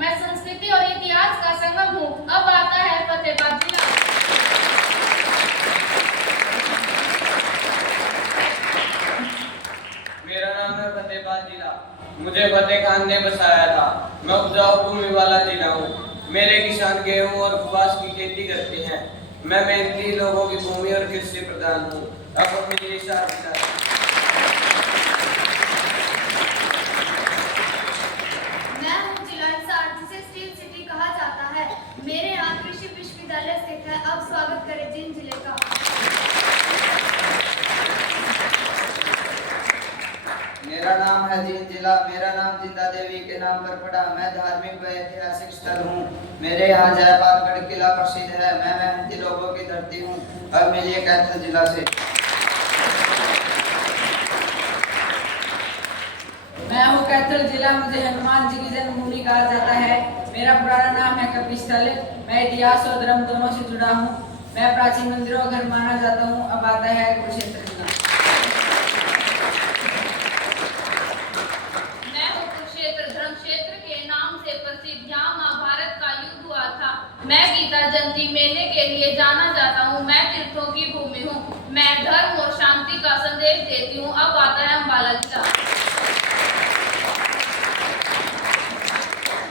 मैं संस्कृति और इतिहास का संगम हूँ। अब आता है फतेहाबाद जिला। मेरा नाम है फतेहाबाद जिला। मुझे फतेह खान ने बसाया था। मैं उपजाऊ भूमि वाला जिला हूँ। मेरे किसान गेहूं और कपास की खेती करते हैं। मैं मेहनती लोगों की भूमि और कृषि प्रधान हूँ। अब मेरी मैं हूँ जिला हिसार, जिसे स्टील सिटी कहा जाता है। मेरे यहाँ कृषि विश्वविद्यालय स्थित है। अब स्वागत करें जिन जिले का। मेरा नाम है जींद जिला। मेरा नाम जिंदा देवी के नाम पर पड़ा। मैं धार्मिक व ऐतिहासिक स्थल हूँ। मेरे यहाँ जयपालगढ़ किला प्रसिद्ध है। मैं मेहनती लोगों की धरती हूँ। अब मिलिए कैथल जिला से। मैं हूँ कैथल जिला। मुझे हनुमान जी की जन्मभूमि कहा जाता है। मेरा पुराना नाम है कपिस्थल। मैं इतिहास और धर्म दोनों से जुड़ा हूँ। मैं प्राचीन मंदिरों का घर माना जाता हूँ। अब आता है कुरुक्षेत्र जिला। मैं हूँ कुरुक्षेत्र, धर्म क्षेत्र के नाम से प्रसिद्ध। यहाँ महाभारत का युद्ध हुआ था। मैं गीता जयंती मेले के लिए जाना जाता हूँ। मैं तीर्थों की भूमि हूँ। मैं धर्म और शांति का संदेश देती हूँ। अब आता है अम्बाला जिला।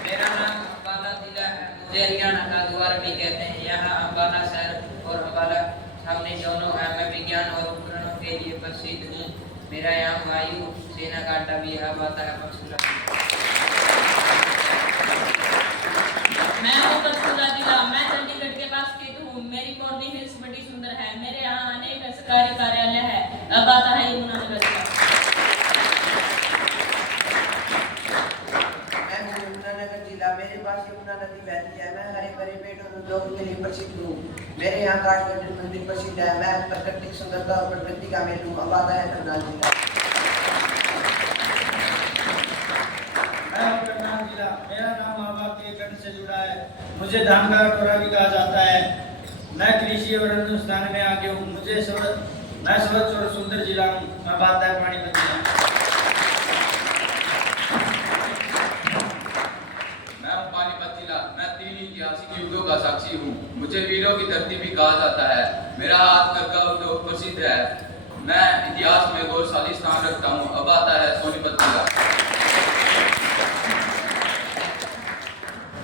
मेरा नाम अम्बाला जिला है। मुझे हरियाणा का द्वार भी कहते हैं। यहाँ अम्बाला शहर और अम्बाला छावनी दोनों है। मैं विज्ञान और उपकरणों के लिए प्रसिद्ध हूँ। मेरा यहाँ वायु सेना का अड्डा भी है। अब आता है पंचकुला। मैं हूँ पंचकुला जिला। मैं चंडीगढ़ के पास स्थित हूँ। मेरी कॉलोनी हिल्स बड़ी सुंदर है। मेरे यहाँ अनेक सरकारी कार्यालय है। अब आता है यमुनानगर जिला। मैं हूँ यमुनानगर जिला। मेरे पास यमुना नदी बहती है। मैं हरे भरे पेड़ और उद्योग के लिए प्रसिद्ध हूँ। मेरे यहाँ काठगढ़ मंदिर प्रसिद्ध है। मैं प्राकृतिक सुंदरता और प्रकृति का मेल हूँ। अब आता है करनाल जिला। मैं हूँ करनाल जिला। मेरा नाम माँ बाप के गढ़ से जुड़ा है। मुझे धाम का कटोरा भी कहा जाता है। मैं कृषि और अनुसंधान में आगे हूँ। मैं स्वच्छ और सुंदर जिला हूँ। मैं बात है पानीपत जिला। मैं हूँ पानीपत जिला। मैं 3 ऐतिहासिक युद्धों का साक्षी हूँ। मुझे वीरों की धरती भी कहा जाता है। मेरा हाथ करका उद्योग प्रसिद्ध है। मैं इतिहास में गौरवशाली स्थान रखता हूँ। अब आता है सोनीपत जिला।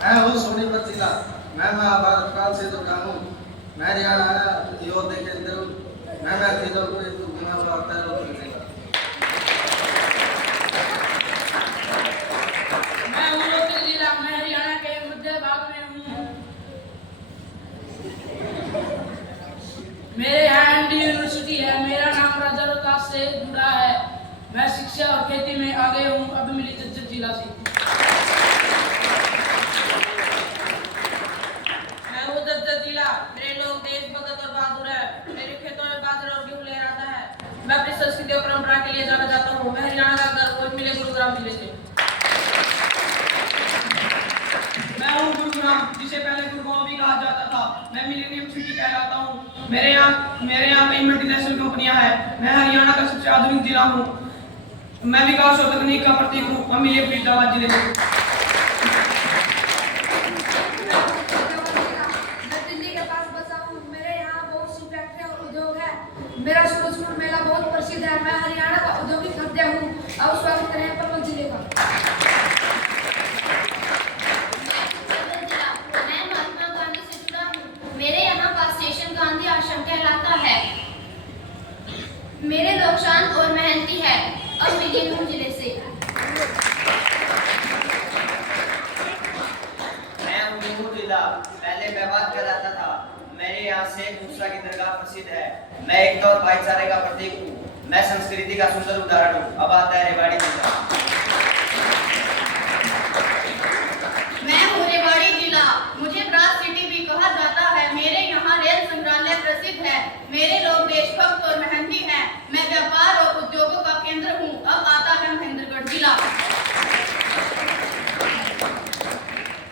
मैं हूँ सोनीपत जिला। मैं महाभारत काल से जुड़ा हूँ। मैं हरियाणा योद्धा के अंदर हूँ। मैं मैथिलों को गुना प्राप्त है। मैं हूँ लोकल जिला। मैं हरियाणा के मध्य भाग में हूँ। मेरे यहाँ एनडी यूनिवर्सिटी है। मेरा नाम राजा रोहतास से जुड़ा है। मैं शिक्षा और खेती में आगे हूँ। अब मिली झज्जर जिला से। मैं हूँ झज्जर जिला। मेरे लोग देशभक्त और बहादुर है। मेरे खेतों में बाजरा और गेहूं लहराता है। मैं अपनी संस्कृति और परंपरा के लिए जाना चाहता हूँ। मैं हरियाणा का गर्व मिले गुरुग्राम जिले से। मैं हूँ गुरुग्राम, जिसे पहले गुरुगांव भी कहा जाता था। मैं मिलेनियम सिटी कहलाता हूँ। मेरे यहाँ कई मल्टीनेशनल कंपनियां हैं। मैं हरियाणा का सबसे आधुनिक जिला हूँ। मैं विकास और तकनीक का प्रतीक हूँ। हम मिले फरीदाबाद जिले से। मैं दिल्ली के पास बसा हूँ। मेरे यहाँ बहुत सी फैक्ट्रियाँ और उद्योग है। मेरा सूरजपुर मेला बहुत प्रसिद्ध है। मैं हरियाणा का औद्योगिक हृदय हूँ। अब स्वागत करें पलवल जिले का। मैं महात्मा गांधी से जुड़ा हूँ। मेरे यहाँ का स्टेशन गांधी आश्रम कहलाता है। मेरे लोग शांत और मेहनती है। अब मिलिए नूंह जिले से। मैं हूँ नूंह जिला। पहले व्यवहार कहलाता था। मेरे यहाँ शेख मूसा की दरगाह प्रसिद्ध है। मैं एकता और भाईचारे का प्रतीक हूँ। मैं संस्कृति का सुंदर उदाहरण हूँ। अब आता है रेवाड़ी जिला। मैं हूँ रेवाड़ी जिला। मुझे ब्रास सिटी भी कहा जाता है। मेरे यहाँ रेल संग्रहालय प्रसिद्ध है। मेरे लोग देशभक्त और मेहनती हैं। मैं व्यापार और उद्योगों का केंद्र हूँ। अब आता है महेंद्रगढ़ जिला।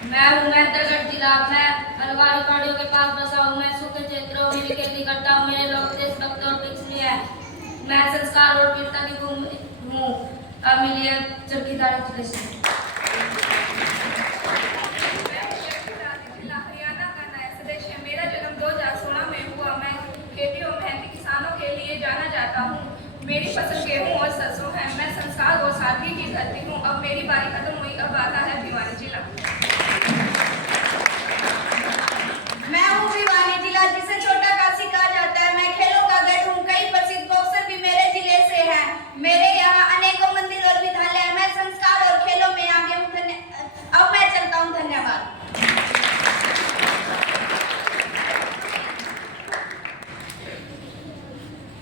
मैं हूँ महेंद्रगढ़ जिला। मैं अलवारी पहाड़ियों के पास बसा हूँ। मैं सूखे क्षेत्रों में खेती करता हूँ। मेरे लोग देशभक्त और पिछले हैं। मैं संस्कार और वीरता की भूमि हूँ। अब मिलिए चरखीदार जिले से। हूँ। अब मेरी बारी खत्म हुई, अब आता है भिवानी जिला।